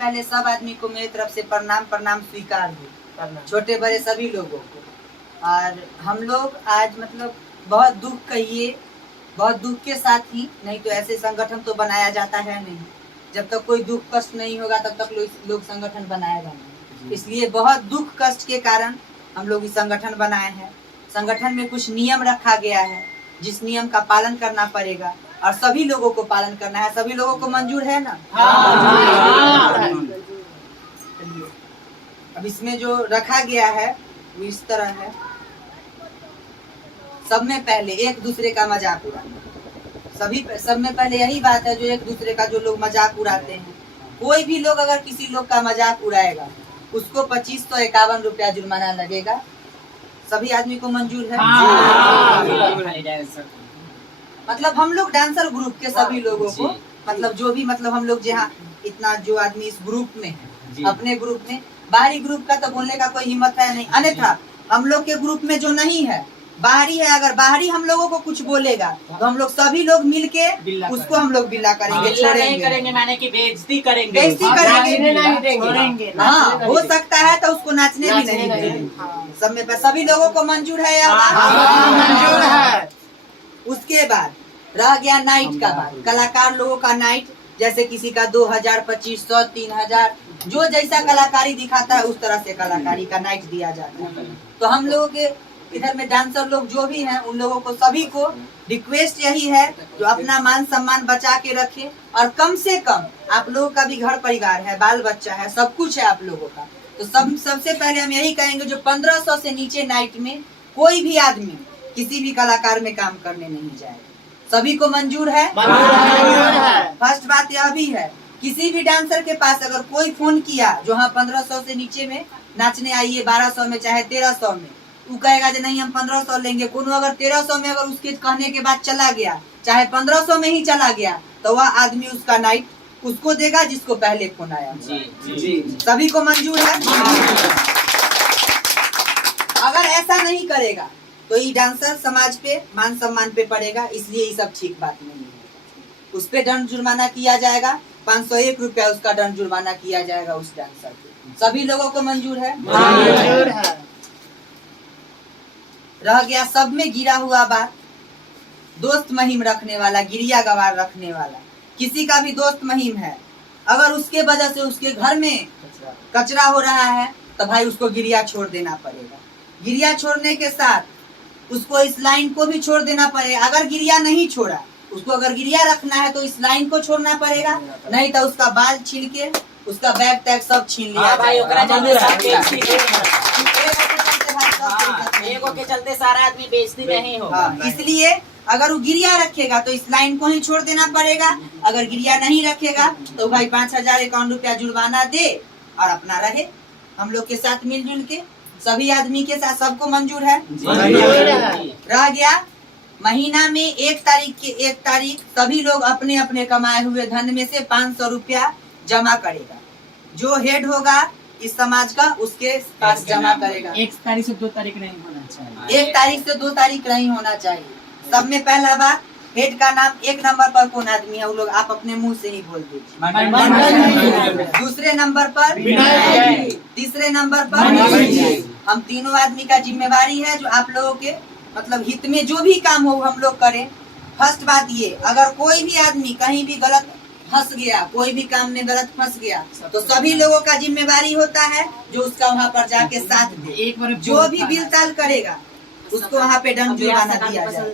पहले सब आदमी को मेरी तरफ से प्रणाम स्वीकार हो, छोटे बड़े सभी लोगों को। और हम लोग आज मतलब बहुत दुख कहिए, बहुत दुख के साथ ही, नहीं तो ऐसे संगठन तो बनाया जाता है नहीं। जब तक कोई दुख कष्ट नहीं होगा तब तक लोग संगठन बनाएगा नहीं। इसलिए बहुत दुख कष्ट के कारण हम लोग इस संगठन बनाए हैं। संगठन में कुछ नियम रखा गया है जिस नियम का पालन करना पड़ेगा और सभी लोगों को पालन करना है। सभी लोगों को मंजूर है ना? अब इसमें जो रखा गया है वो इस तरह है। सब में पहले एक दूसरे का मजाक उड़ाना। सब में पहले यही बात है, जो एक दूसरे का जो लोग मजाक उड़ाते हैं, कोई भी लोग अगर किसी लोग का मजाक उड़ाएगा उसको 2551 रुपया जुर्माना लगेगा। सभी आदमी को मंजूर है? मतलब हम लोग डांसर ग्रुप के सभी लोगों को, मतलब जो भी, मतलब हम लोग जहाँ इतना जो आदमी इस ग्रुप में है, अपने ग्रुप में, बाहरी ग्रुप का तो बोलने का कोई हिम्मत है नहीं। अन्यथा हम लोग के ग्रुप में जो नहीं है, बाहरी है, अगर बाहरी हम लोगों को कुछ बोलेगा तो हम लोग सभी लोग मिलके उसको हम लोग बिल्ला करेंगे, करेंगे माने कि बेइज्जती करेंगे, करेंगे। हाँ, हो सकता है तो उसको नाचने भी नहीं देंगे। सब में सभी लोगों को मंजूर है या मंजूर है। उसके बाद रह गया नाइट का बात। कलाकार लोगों का नाइट, जैसे किसी का 2000, 2500, 3000, जो जैसा कलाकारी दिखाता है उस तरह से कलाकारी का नाइट दिया जाता है। तो हम लोगों के इधर में डांसर लोग जो भी हैं उन लोगों को सभी को रिक्वेस्ट यही है जो अपना मान सम्मान बचा के रखे, और कम से कम आप लोगों का भी घर परिवार है, बाल बच्चा है, सब कुछ है आप लोगों का। तो सबसे पहले हम यही कहेंगे जो 1500 से नीचे नाइट में कोई भी आदमी किसी भी कलाकार में काम करने नहीं जाएगा। सभी को मंजूर है? फर्स्ट बात यह भी है, किसी भी डांसर के पास अगर कोई फोन किया जो हाँ 1500 से नीचे में नाचने आइए, 1200 में चाहे 1300 में, वो कहेगा जो नहीं हम 1500 लेंगे। कोनो अगर 1300 में अगर उसके कहने के बाद चला गया, चाहे 1500 में ही चला गया, तो वह आदमी उसका नाइट उसको देगा जिसको पहले फोन आया। सभी को मंजूर है? अगर ऐसा नहीं करेगा तो ये डांसर समाज पे मान सम्मान पे पड़ेगा, इसलिए ये सब ठीक बात नहीं है। उस पे दंड जुर्माना किया जाएगा, 501 रुपया उसका दंड जुर्माना किया जाएगा उस डांसर पे। सभी लोगों को मंजूर है? मंजूर है। रह गया सब में गिरा हुआ बात, दोस्त महिम रखने वाला, गिरिया गवार रखने वाला। किसी का भी दोस्त महिम है, अगर उसके वजह से उसके घर में कचरा हो रहा है तो भाई उसको गिरिया छोड़ देना पड़ेगा। गिरिया छोड़ने के साथ उसको इस लाइन को भी छोड़ देना पड़ेगा। अगर गिरिया नहीं छोड़ा, उसको अगर गिरिया रखना है तो इस लाइन को छोड़ना पड़ेगा, नहीं तो उसका बाल छील के उसका बैग टैग सब छीन लिया भाई। एगो के चलते सारा आदमी बेइज्जती नहीं होगा। इसलिए अगर वो गिरिया रखेगा तो इस लाइन को ही छोड़ देना पड़ेगा। अगर गिरिया नहीं रखेगा तो भाई 5051 रुपया जुर्माना दे और अपना रहे हम लोग के साथ मिलजुल के, सभी आदमी के साथ। सबको मंजूर है? रह गया महीना में 1 तारीख सभी लोग अपने अपने कमाए हुए धन में से 500 रुपया जमा करेगा। जो हेड होगा इस समाज का उसके पास जमा करेगा। 1 तारीख से 2 तारीख नहीं होना चाहिए। 1 तारीख से 2 तारीख नहीं होना चाहिए। सब में पहला बात, हेड का नाम 1 नंबर पर कौन आदमी है वो लोग आप अपने मुंह से ही बोल दीजिए। दूसरे नंबर पर, तीसरे नंबर पर हम तीनों आदमी का जिम्मेवारी है जो आप लोगों के मतलब हित में जो भी काम हो हम लोग करें। फर्स्ट बात ये, अगर कोई भी आदमी कहीं भी गलत फंस गया, कोई भी काम में गलत फंस गया तो सभी लोगों का जिम्मेवारी होता है जो उसका वहाँ पर जाके साथ दे। जो भी बिल ताल करेगा उसको वहाँ पे दंड जुर्माना दिया जाए।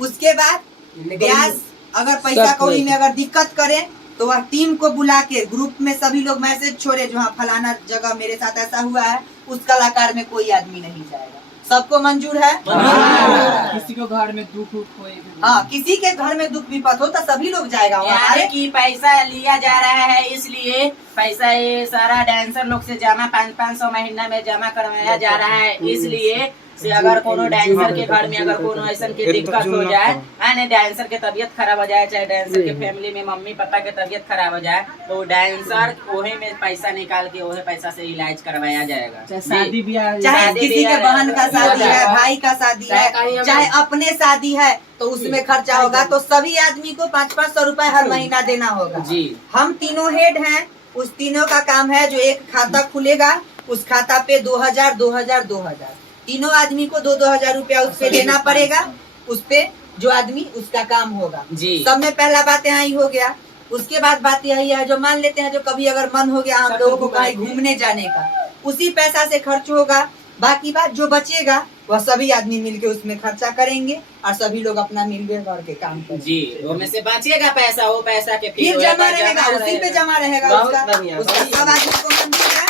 उसके बाद ब्याज, अगर पैसा कौड़ी में अगर दिक्कत करे तो वह टीम को बुला के ग्रुप में सभी लोग मैसेज छोड़े जो हाँ फलाना जगह मेरे साथ ऐसा हुआ है, उस कलाकार में कोई आदमी नहीं जाएगा। सबको मंजूर है? किसी को घर में दुख कोई, हाँ, किसी के घर में दुख विपद हो तो सभी लोग जाएगा। यानी कि पैसा लिया जा रहा है, इसलिए पैसा ये सारा डांसर लोग से जमा 500 महीना में जमा करवाया जा रहा है। इसलिए से अगर कोनो डांसर के घर में अगर कोनो ऐसा के दिक्कत हो जाए, यानी डांसर के तबीयत खराब हो जाए, चाहे डांसर के फैमिली में मम्मी पापा के तबीयत खराब हो जाए, तो डांसर ओहे में पैसा निकाल के ओहे पैसा से इलाज करवाया जाएगा। शादी ब्याह, चाहे किसी के बहन का शादी है, भाई का शादी है, चाहे अपने शादी है तो उसमें खर्चा होगा। तो सभी आदमी को 500-500 रुपए हर महीना देना होगा। हम तीनों हेड हैं, उस तीनों का काम है, जो एक खाता खुलेगा उस खाता पे 2000 2000 2000 तीनों आदमी को 2-2 हजार रुपया उस पे देना पड़ेगा। उस पे जो आदमी उसका काम होगा जी। सब में पहला बात यहाँ ही हो गया। उसके बाद बात यही है, जो मान लेते हैं जो कभी अगर मन हो गया हम लोगों को कहीं घूमने जाने का, उसी पैसा से खर्च होगा। बाकी बात जो बचेगा वह सभी आदमी मिलके उसमें खर्चा करेंगे और सभी लोग अपना मिलके करके काम करेंगे। जी, वो में से बचेगा पैसा, वो पैसा के फिर जमा रहेगा, उसी पे जमा रहेगा। बहुत उसका बढ़िया, उसका बहुत सब आदमी को मंजूर है।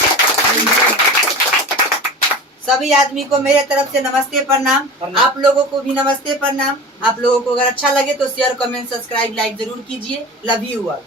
सभी आदमी को मेरे तरफ से नमस्ते प्रणाम। आप लोगों को भी नमस्ते प्रणाम। आप लोगों को अगर अच्छा लगे तो शेयर कमेंट सब्सक्राइब लाइक जरूर कीजिए। Love you all.